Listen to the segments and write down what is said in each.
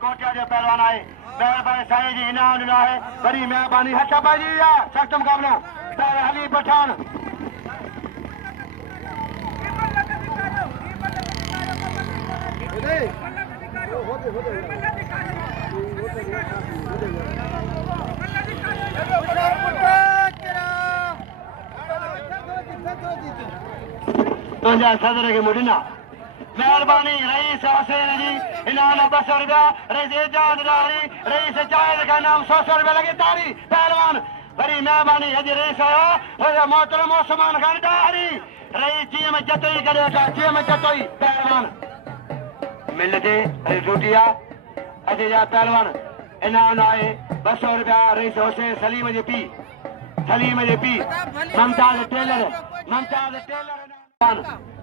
कोटिया जो पहलवान आए मेहरबानी साईं जी इनाम ॾिनो आहे वरी मेहरबानी हथ पाइजी सख़्त मुक़ाबिलो हली पठान सदर के मुड़ना मेहरबानी रईस हुसैन जी इनाम 200 रुपया रईस एजाज डाली रईस जायद का नाम 100 रुपया लगे तारी पहलवान वरी मेहरबानी अॼु रईस आयो मोहतरम ओसमान खान डाली रईस चीअ में चतोई करे चीअ में चतोई पहलवान मिलते टूटिया अॼु जा पहलवान इनाम आहे 200 रुपया Raees Hussain Salim J P Mumtaz tailor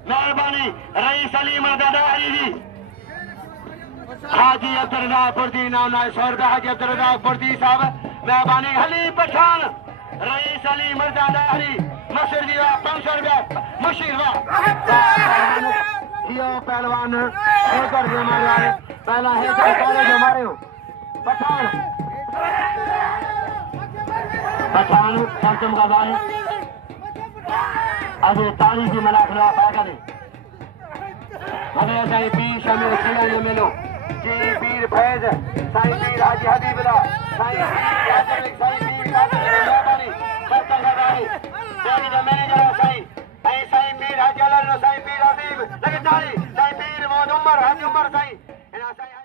मेहरबानी रईस सलीम दादारी जी हाजी अब्दुल्लाह पुरदी नाम 100 रुपया हाजी अब्दुल्लाह पुरदी साहब मेहरबानी हली पठान रईस सलीम दादारी मशर जी 500 रुपया मुशीर यो पहलवान हैकर जो मारे आए पहला हैकर कॉलेज जो मारे हो पठान सक्षम का भाई अभी तारीख की मना खड़ा पाएगा नहीं हमें साईं पीर शामिल खिलाने मिलो जी पीर फैज साईं पीर हाजी हबीबुल्लाह साईं पीर मेहरबानी सक्षम का भाई तेरी जो मैनेजर साईं साईं पीर हाजी अल्लाह साईं पीर हबीब लगे तारी साईं पीर मोहम्मद उमर हाजी उमर साईं इना साईं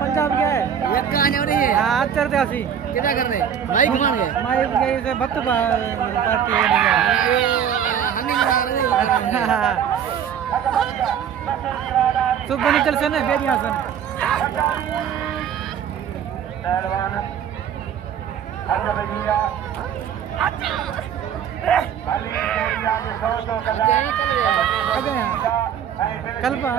पंजाब गए ये कहां जा रही है हां चलते आसी क्या कर रहे माइक मान गए माइक गए से भक्त पार्टी है हन्नी बना रहे सुबह निकल से ना बेरिया से पहलवान हरबलिया कल पा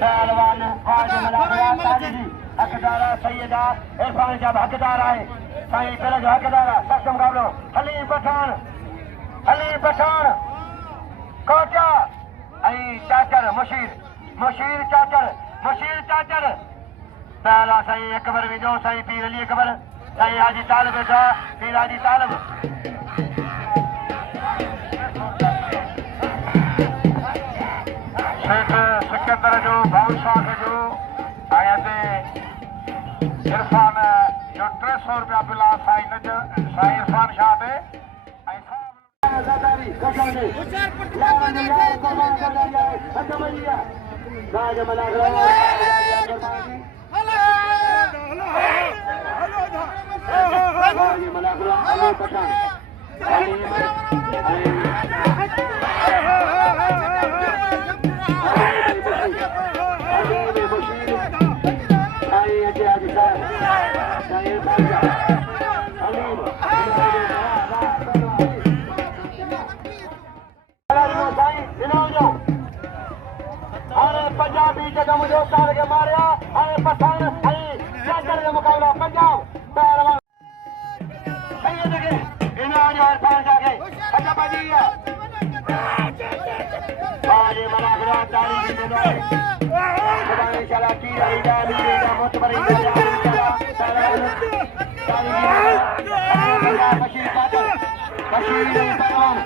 पहलवान हकदारा सैयदा इरफान जब हकदार आए साईं पहले जो हकदारा सख्त मुकाबलो हलीम पठान कोचा चाचर मुशीर चाचर पहला साईं अकबर विजो साईं पीर अली अकबर साईं हाजी तालब पीर हाजी तालब शेख सिकंदर जो बादशाह जो आया थे इरफान जो 300 रुपया बिला साईं इरफान शाह थे पंजाबी जगह मुझे उतार के मारिया पठान चाचर का मुकाबला पंजाब पहलवान इरफान जाके अच्छा बजिया आज मना तारीख इंशाल्लाह की मुतबरी बशीर चाचर बशीर पहलवान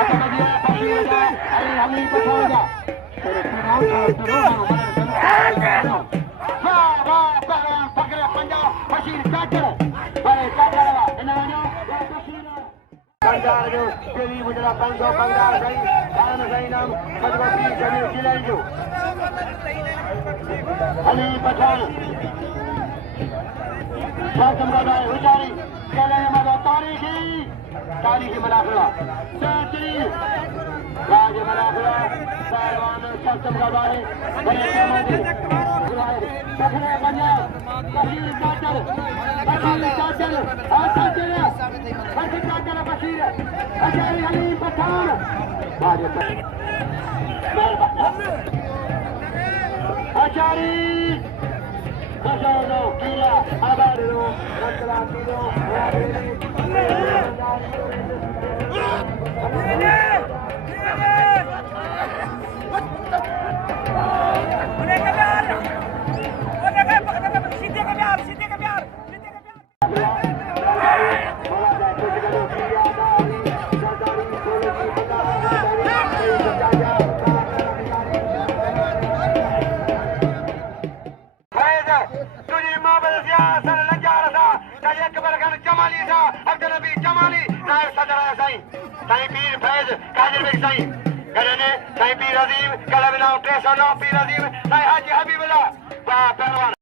अच्छा बजिया बशीर हमी पठान तारीखी मनाफरा राज मनाफरा पहलवान सक्षम का बारे पंजाब बशीर चाचर बशीर अचारी हलीम पठान अचारी Masono, Kila, Abadero, Rantalatino, Sai पीर फैज कादिर बेग साईं गरने साईं पीर अजीम कलम नाम 309 पीर अजीम साईं हाजी हबीबुल्लाह पहलवान